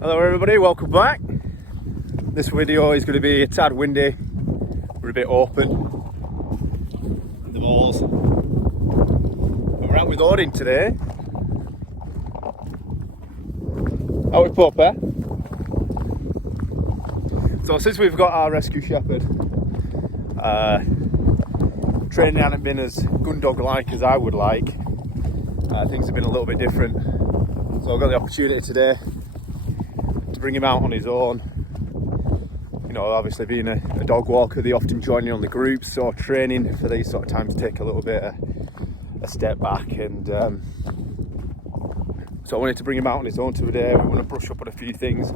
Hello everybody, welcome back. This video is going to be a tad windy. We're a bit open in the moors. We're out with Odin today. Out with Pup, eh? So since we've got our rescue shepherd, training hasn't been as Gundog-like as I would like. Things have been a little bit different. So I've got the opportunity today to bring him out on his own. You know, obviously being a dog walker, they often join in on the groups, so training for these sort of times take a little bit a step back, and so I wanted to bring him out on his own today. We want to brush up on a few things,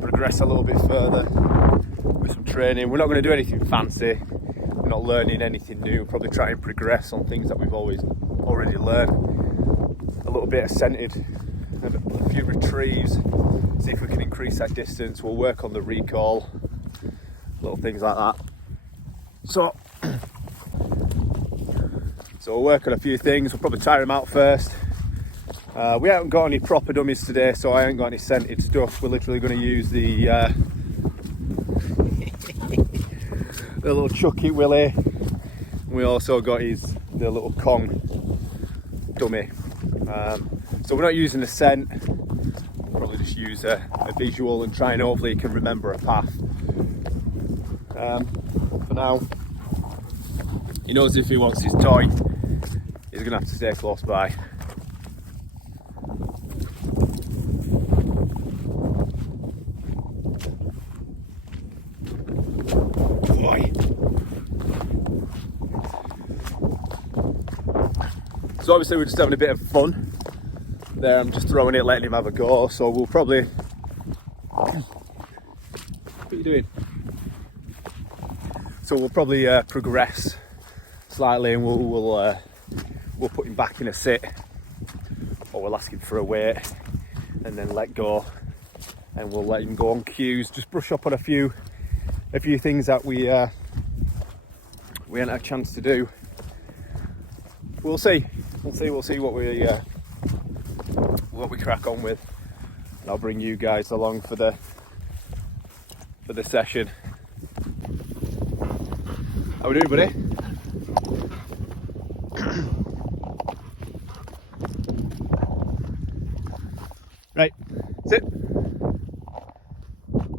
progress a little bit further with some training. We're not going to do anything fancy, we're not learning anything new, probably try and progress on things that we've already learned. A little bit of scented and a few retrieves, see if we can increase that distance. We'll work on the recall, little things like that. So we'll work on a few things. We'll probably tire him out first. We haven't got any proper dummies today, so I haven't got any scented stuff. We're literally going to use the little Chucky Willy. We also got the little Kong dummy. So we're not using a scent. We'll probably just use a visual and try and hopefully he can remember a path. For now, he knows if he wants his toy, he's going to have to stay close by. Boy. So obviously we're just having a bit of fun there. I'm just throwing it, letting him have a go. So we'll probably... What are you doing? So we'll probably progress slightly, and we'll put him back in a sit, or we'll ask him for a wait and then let go, and we'll let him go on cues. Just brush up on a few things that we hadn't had a chance to do. We'll see what we crack on with, and I'll bring you guys along for the session. How we doing, buddy? Right, sit.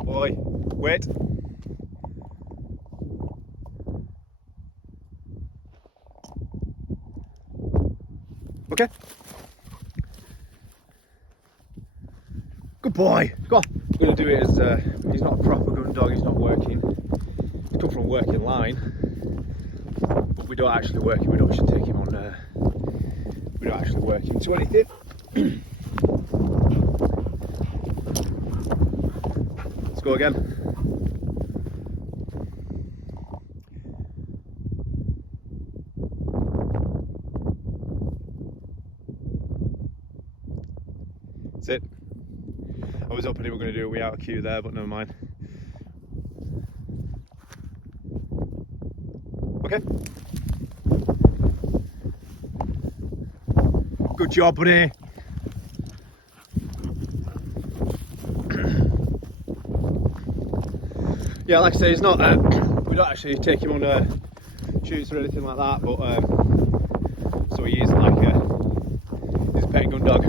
Boy, wait. Okay. Good boy. Go on. We're going to do it as he's not a proper gun dog. He's not working. He's come from working line, but we don't actually work him. We don't actually take him on. We don't actually work him to anything. Let's go again. Sit. I was hoping we were going to do a wee out of cue there, but never mind. Okay. Good job, buddy. Yeah, like I say, it's not. We don't actually take him on shoots or anything like that, but so he is like he's a pet gun dog.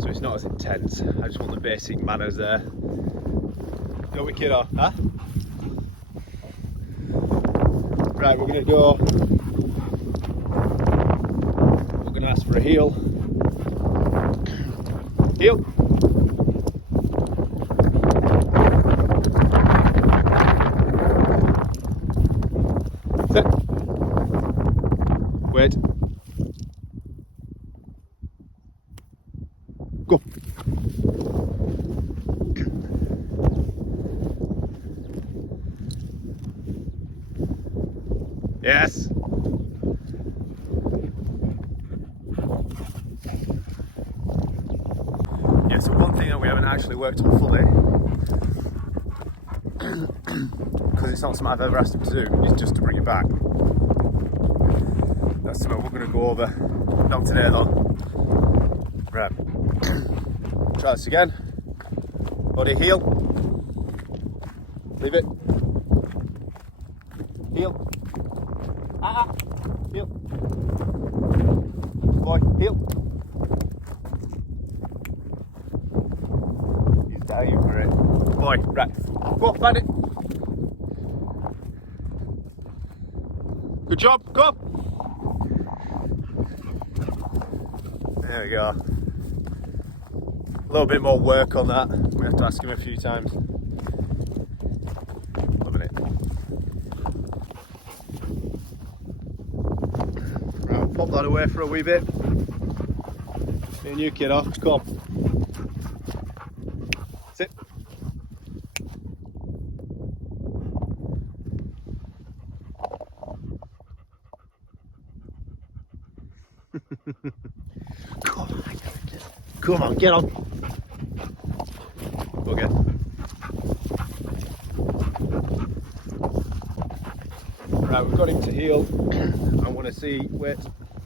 So it's not as intense. I just want the basic manners there. Go with kiddo, huh? Right, we're gonna go. We're gonna ask for a heel. Heel. Sit. Wait. Go. Yes. Yeah, so one thing that we haven't actually worked on fully, because it's not something I've ever asked him to do, is just to bring it back. That's something we're going to go over. Not today though. Right. Try this again. Body heel. Leave it. Heel. Heel. Boy, heel. He's dying for it. Boy, right. Go, find it. Good job, go. There we go. A little bit more work on that. We have to ask him a few times. Loving it. Right, pop that away for a wee bit. Me and you, kiddo. Come on. Sit. Come on, get on. Okay. Right, we've got him to heel. I want to see, wait.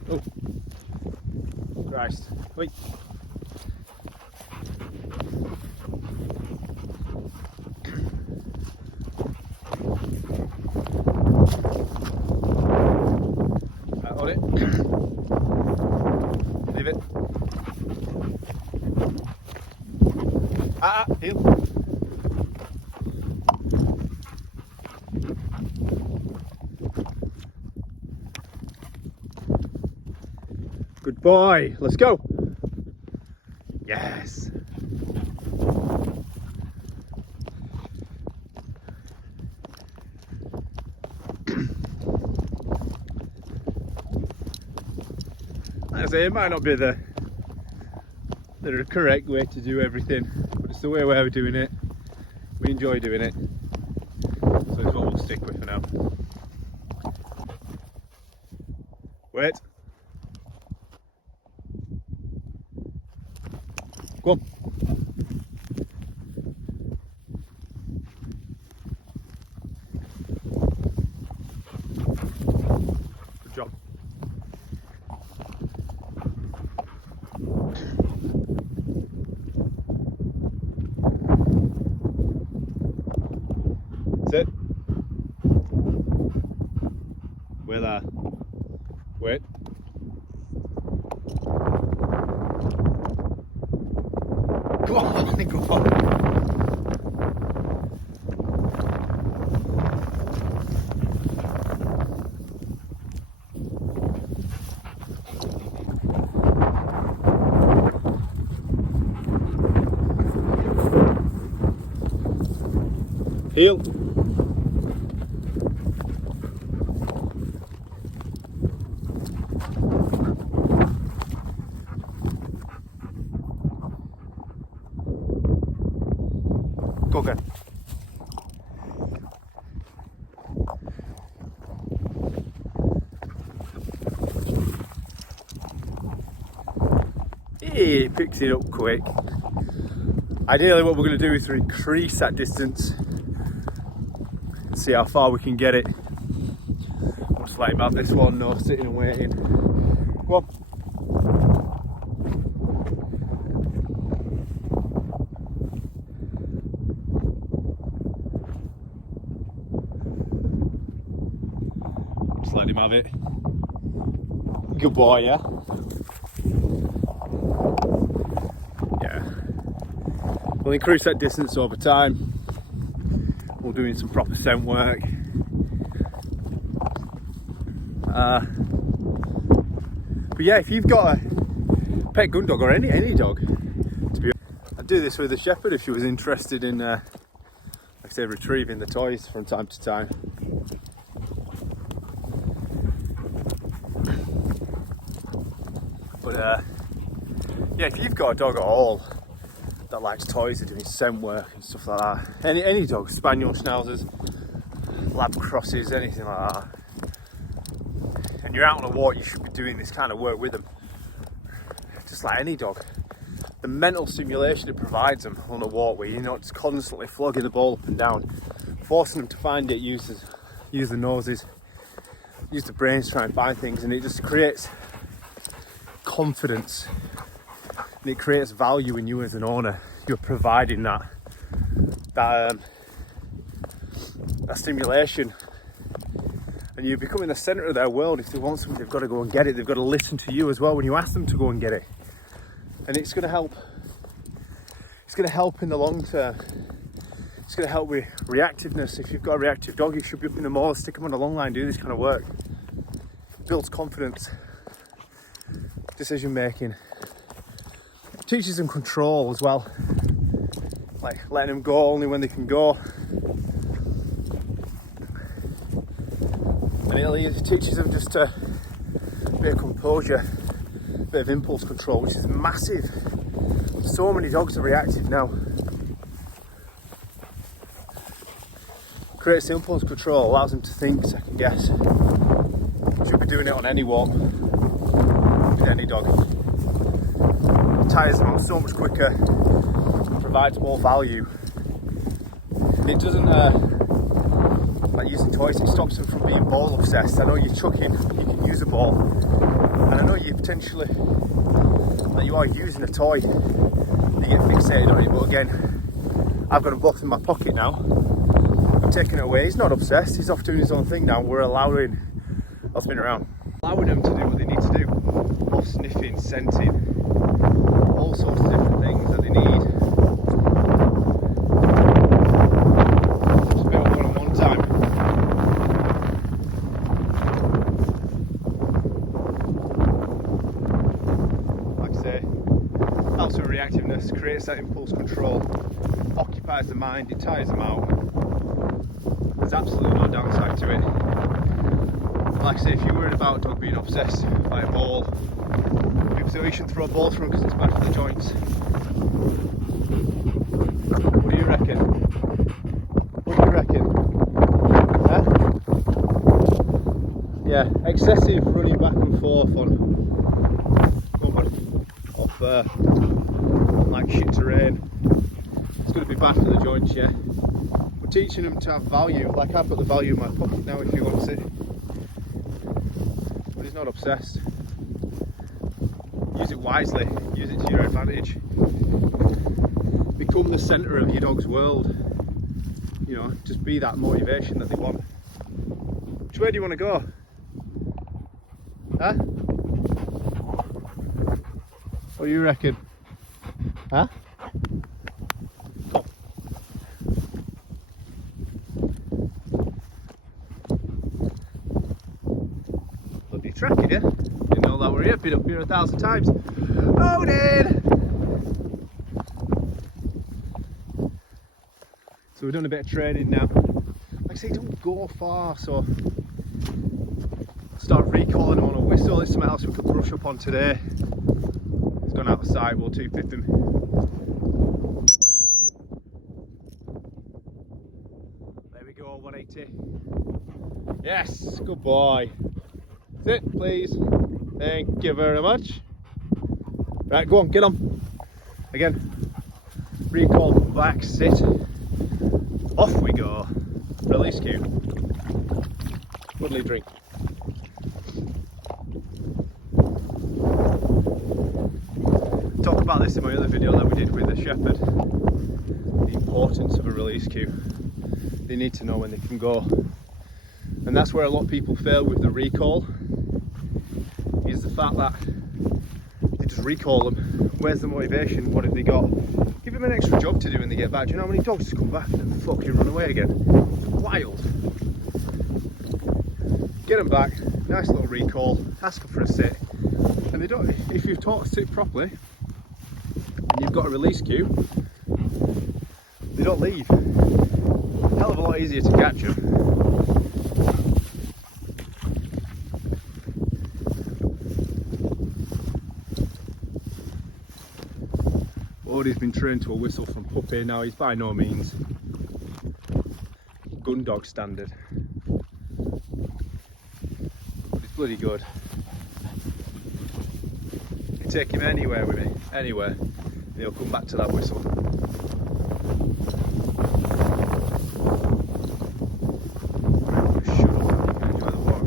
Oh, Christ. Wait. Right, hold it. Leave it. Heel. Good boy. Let's go. Yes. Like I say, it might not be the correct way to do everything, but it's the way we're doing it. We enjoy doing it, so it's what we'll stick with for now. Wait. Go on. Good job. Sit. Where there. Wait. Go on, go on. Heel. Go again. He picks it up quick. Ideally what we're going to do is increase that distance. See how far we can get it. We'll just let him have this one, no sitting and waiting. Go on. Just let him have it. Good boy, yeah? Yeah. We'll increase that distance over time. We're doing some proper scent work. But yeah, if you've got a pet gun dog or any dog, I'd do this with a shepherd if she was interested in, like I say, retrieving the toys from time to time. But yeah, if you've got a dog at all that likes toys and doing scent work and stuff like that, any dog, spaniel, schnauzers, lab crosses, anything like that, and you're out on a walk, you should be doing this kind of work with them. Just like any dog, the mental stimulation it provides them on a walk, where you're not just constantly flogging the ball up and down, forcing them to find it, use the noses, use the brains to try and find things, and it just creates confidence and it creates value in you as an owner. You're providing that that stimulation, and you become in the centre of their world. If they want something, they've got to go and get it. They've got to listen to you as well when you ask them to go and get it, and it's going to help. It's going to help in the long term. It's going to help with reactiveness. If you've got a reactive dog, you should be up in the moor, stick them on the long line, do this kind of work. Builds confidence, decision making, teaches them control as well, like letting them go only when they can go. And it teaches them just a bit of composure, a bit of impulse control, which is massive. So many dogs are reactive now. Creates impulse control, allows them to think, second guess. Should be doing it on any walk with any dog. It tires them out so much quicker, provides more value. It doesn't, like using toys, it stops them from being ball obsessed. I know you're chucking, you can use a ball, and I know you potentially, that you are using a toy, you get fixated on it, but again, I've got them both in my pocket now. I'm taking it away, he's not obsessed, he's off doing his own thing now. We're allowing, I'll spin around, allowing them to do what they need to do. Off sniffing, scenting, all sorts of different things that they need. Just a bit of one-on-one time. Like I say, helps with reactiveness, creates that impulse control, occupies the mind, it tires them out. There's absolutely no downside to it. Like I say, if you're worried about a dog being obsessed by a ball, people say, oh, you shouldn't throw a ball through because it's bad for the joints. What do you reckon? What do you reckon? Huh? Yeah, excessive running back and forth on like shit terrain. It's going to be bad for the joints, yeah. We're teaching them to have value. Like I've got the value in my pocket now if he wants it. But he's not obsessed. Use it wisely, use it to your advantage. Become the centre of your dog's world. You know, just be that motivation that they want. Which way do you want to go? Huh? What do you reckon? Huh? Bloody tracking you. Didn't know that we're here, been up here 1,000 times. Odin! So we're doing a bit of training now. Like I say, don't go far, so start recalling him on a whistle. It's something else we could brush up on today. He's gone out of sight, we'll 2-pip him. There we go, 180. Yes, good boy. Sit, please. Thank you very much. Right, go on, get on. Again. Recall, back, sit. Off we go. Release cue. Woodley drink. Talk about this in my other video that we did with the shepherd. The importance of a release cue. They need to know when they can go. And that's where a lot of people fail with the recall. Is the fact that they just recall them. Where's the motivation? What have they got? Give them an extra job to do when they get back. Do you know how many dogs just come back and then fucking run away again? Wild. Get them back, nice little recall, ask them for a sit. And they don't, if you've taught to sit properly and you've got a release cue, they don't leave. Hell of a lot easier to catch them. Odin's been trained to a whistle from puppy. Now he's by no means gun dog standard, but he's bloody good. You can take him anywhere with me, anywhere, and he'll come back to that whistle. Shut up, you can enjoy the walk.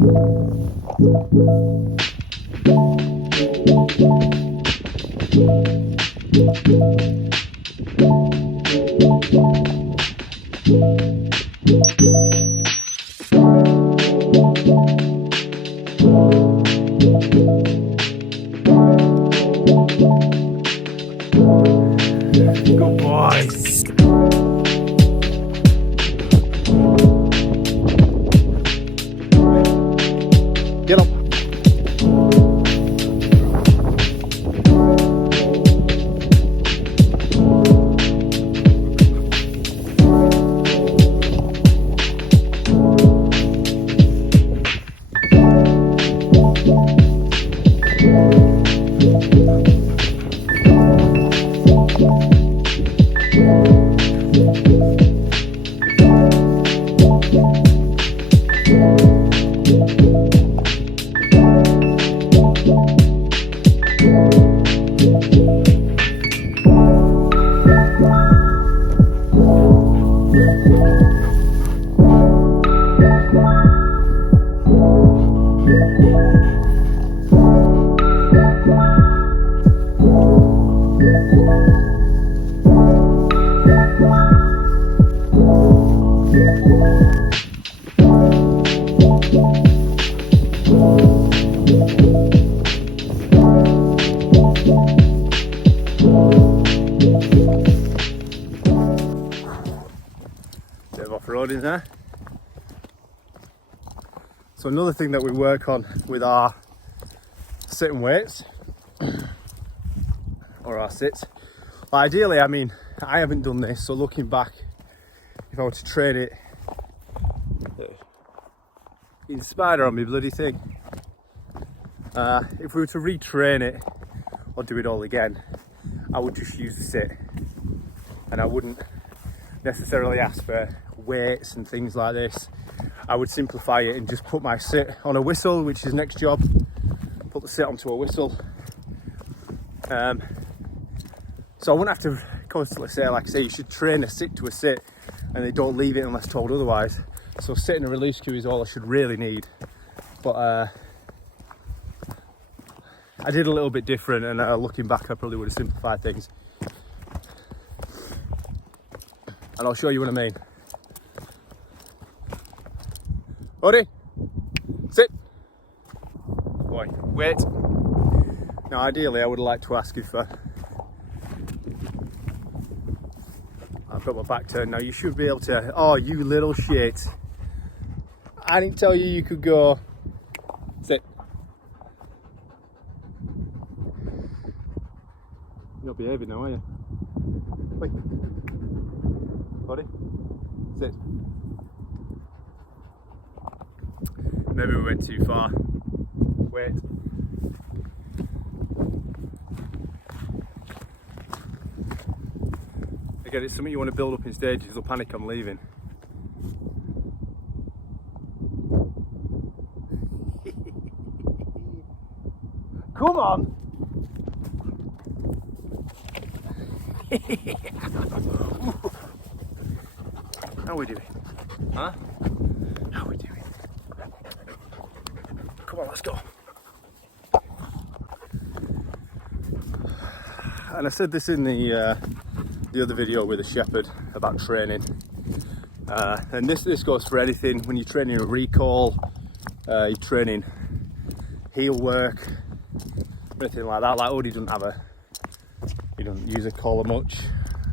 Good boy. Get up. Bit of off-roading there. So another thing that we work on with our sitting weights or our sits, well, ideally, I mean, I haven't done this, so looking back, if I were to train it, spider on me bloody thing. If we were to retrain it or do it all again, I would just use the sit, and I wouldn't necessarily ask for weights and things like this. I would simplify it and just put my sit on a whistle, which is next job. Put the sit onto a whistle. So I wouldn't have to constantly say, like I say, you should train a sit to a sit, and they don't leave it unless told otherwise. So sit and a release cue is all I should really need. But I did a little bit different, and looking back, I probably would have simplified things. And I'll show you what I mean. Odin, sit. Boy, wait. Now, ideally, I would like to ask you for. I've got my back turned now. You should be able to. Oh, you little shit! I didn't tell you you could go. Sit. You're not behaving now, are you? Wait. Odin, sit. Maybe we went too far. Wait. Again, it's something you want to build up in stages. You'll panic on leaving. Come on! How are we doing? Huh? How are we doing? Come on, let's go. And I said this in the other video with a shepherd about training. And this goes for anything. When you're training a recall, you're training heel work, anything like that. Like Odin he doesn't use a collar much,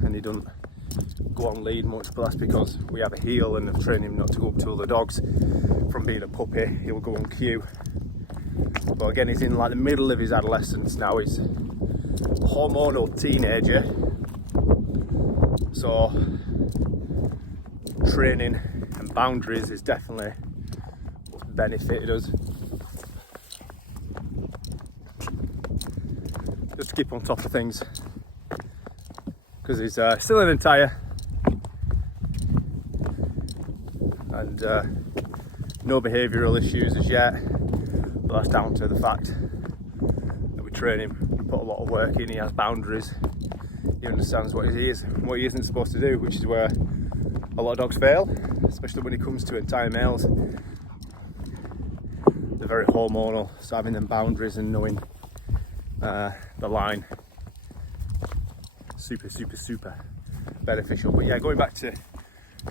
and he doesn't go on lead much, but that's because we have a heel and I've trained him not to go up to other dogs. From being a puppy, he will go on cue. But again, he's in like the middle of his adolescence now. He's a hormonal teenager, so training and boundaries is definitely what's benefited us. Just to keep on top of things, because he's still an entire and no behavioural issues as yet, but that's down to the fact that we train him, we put a lot of work in, he has boundaries, he understands what he is and what he isn't supposed to do, which is where a lot of dogs fail, especially when it comes to entire males. they're very hormonal, so having them boundaries and knowing the line, super beneficial. But yeah, going back to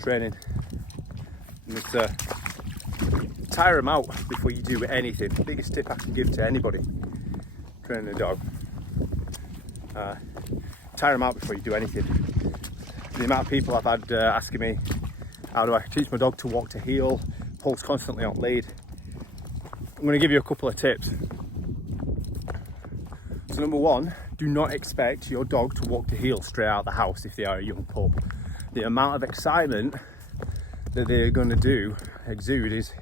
training, it's tire them out before you do anything. The biggest tip I can give to anybody training a dog, tire them out before you do anything. The amount of people I've had asking me, how do I teach my dog to walk to heel, pulls constantly on lead. I'm going to give you a couple of tips. So number one, do not expect your dog to walk to heel straight out of the house if they are a young pup. The amount of excitement that they're going to exude is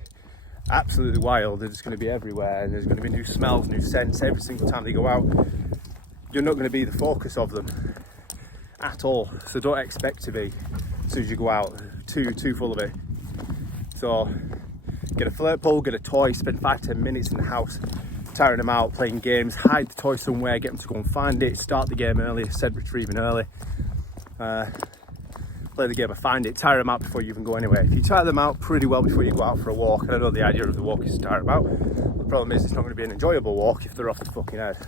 absolutely wild. They're just going to be everywhere, and there's going to be new smells, new scents every single time they go out. You're not going to be the focus of them at all, so don't expect to be as soon as you go out, too full of it. So get a flirt pole, get a toy, spend 5-10 minutes in the house tiring them out, playing games, hide the toy somewhere, get them to go and find it, start the game early, said retrieving early, play the game of find it, tire them out before you even go anywhere. If you tire them out pretty well before you go out for a walk, and I know the idea of the walk is to tire them out, the problem is it's not going to be an enjoyable walk if they're off the fucking head.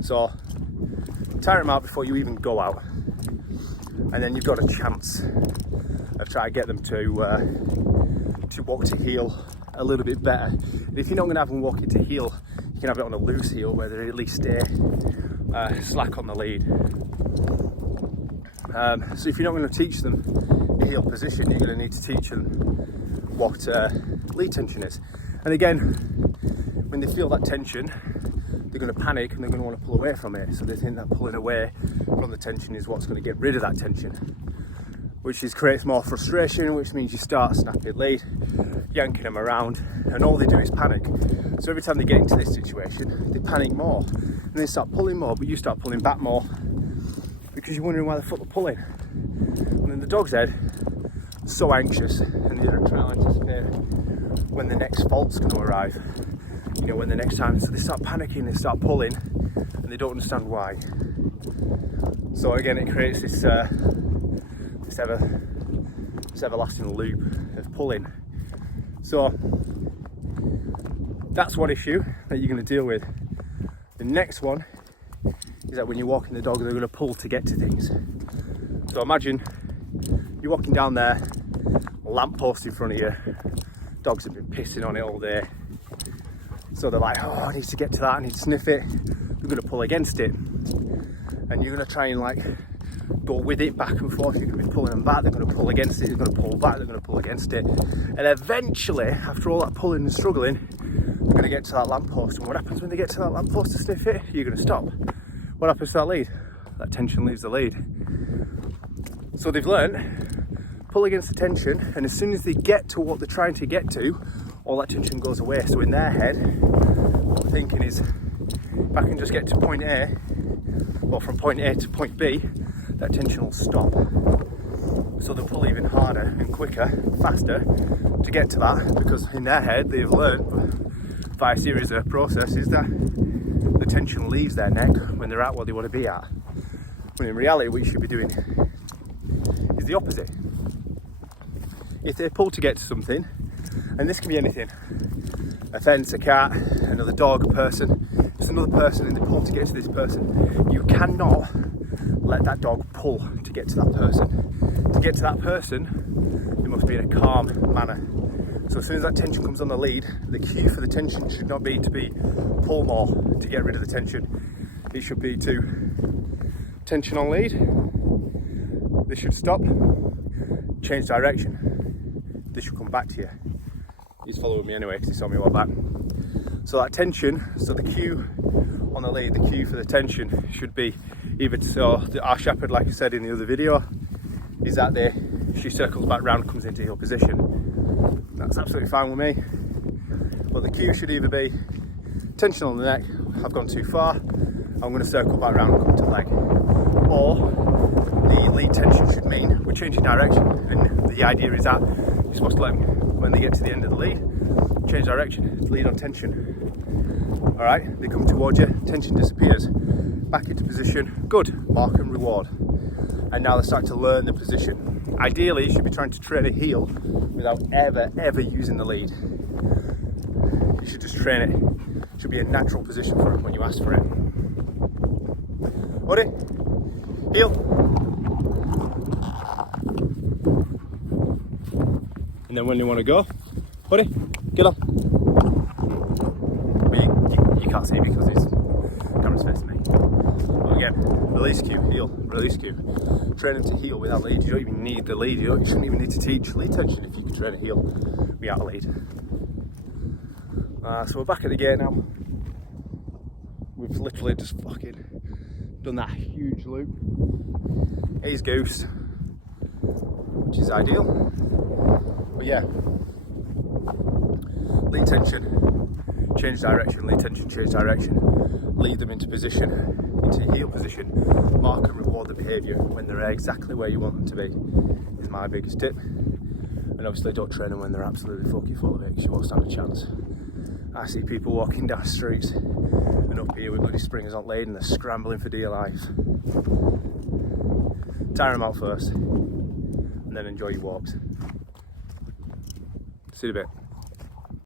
So tire them out before you even go out, and then you've got a chance of trying to get them to walk to heel a little bit better. And if you're not going to have them walk it to heel, you can have it on a loose heel where they at least stay slack on the lead. So if you're not going to teach them the heel position, you're going to need to teach them what lead tension is. And again, when they feel that tension, they're going to panic and they're going to want to pull away from it. So they think that pulling away from the tension is what's going to get rid of that tension, which creates more frustration, which means you start snapping lead, yanking them around, and all they do is panic. So every time they get into this situation, they panic more and they start pulling more, but you start pulling back more because you're wondering why the fuck they're pulling. And then the dog's head is so anxious, and they're trying to anticipate when the next fault's going to arrive. You know, when the next time, so they start panicking, they start pulling, and they don't understand why. So again, it creates this everlasting loop of pulling. So that's one issue that you're going to deal with. The next one is that when you're walking the dog, they're going to pull to get to things. So imagine you're walking down there, lamppost in front of you, dogs have been pissing on it all day. So they're like, oh, I need to get to that, I need to sniff it. They're going to pull against it. And you're going to try and like go with it back and forth. You're going to be pulling them back, they're going to pull against it, they're going to pull back, they're going to pull against it. And eventually, after all that pulling and struggling, they're going to get to that lamppost. And what happens when they get to that lamppost to sniff it? You're going to stop. What happens to that lead? That tension leaves the lead. So they've learned, pull against the tension, and as soon as they get to what they're trying to get to, all that tension goes away. So in their head, what they're thinking is, if I can just get to point A, or from point A to point B, that tension will stop. So they'll pull even harder and quicker, faster to get to that, because in their head they've learned by a series of processes that the tension leaves their neck when they're at what they want to be at. When in reality, what you should be doing is the opposite. If they pull to get to something, and this can be anything, a fence, a cat, another dog, a person, it's another person, and they pull to get to this person, you cannot let that dog pull to get to that person. To get to that person, it must be in a calm manner. So as soon as that tension comes on the lead, the cue for the tension should not be to be pull more to get rid of the tension. It should be to tension on lead. This should stop, change direction. This should come back to you. He's following me anyway because he saw me walk back. So that tension, so the cue on the lead, the cue for the tension should be either, so our shepherd, like I said in the other video, is that she circles back round, comes into heel position. That's absolutely fine with me. But the cue should either be tension on the neck, I've gone too far, I'm going to circle back round and come to leg. Or the lead tension should mean we're changing direction. And the idea is that you're supposed to let them, when they get to the end of the lead, change direction, lead on tension. Alright, they come towards you, tension disappears, back into position, good, mark and reward. And now they're starting to learn the position. Ideally, you should be trying to train a heel without ever using the lead. You should just train it. It should be a natural position for him when you ask for it. Odin, heel. And then when you want to go, Odin, get on. But you can't see because his camera's facing me. But again, release cue, heel, release cue. Train him to heel without lead. You don't even need the lead. You shouldn't even need to teach lead tension if you can train a heel without a lead. So we're back at the gate now. We've literally just fucking done that huge loop. He's goose, which is ideal. But yeah, lead tension, change direction, lead tension, change direction. Lead them into position, into heel position. Mark and reward the behaviour when they're exactly where you want them to be, is my biggest tip. And obviously don't train them when they're absolutely fucking full of it, because you won't stand a chance. I see people walking down the streets and up here with bloody springers on lead and they're scrambling for dear life. Tire them out first and then enjoy your walks. See you in a bit.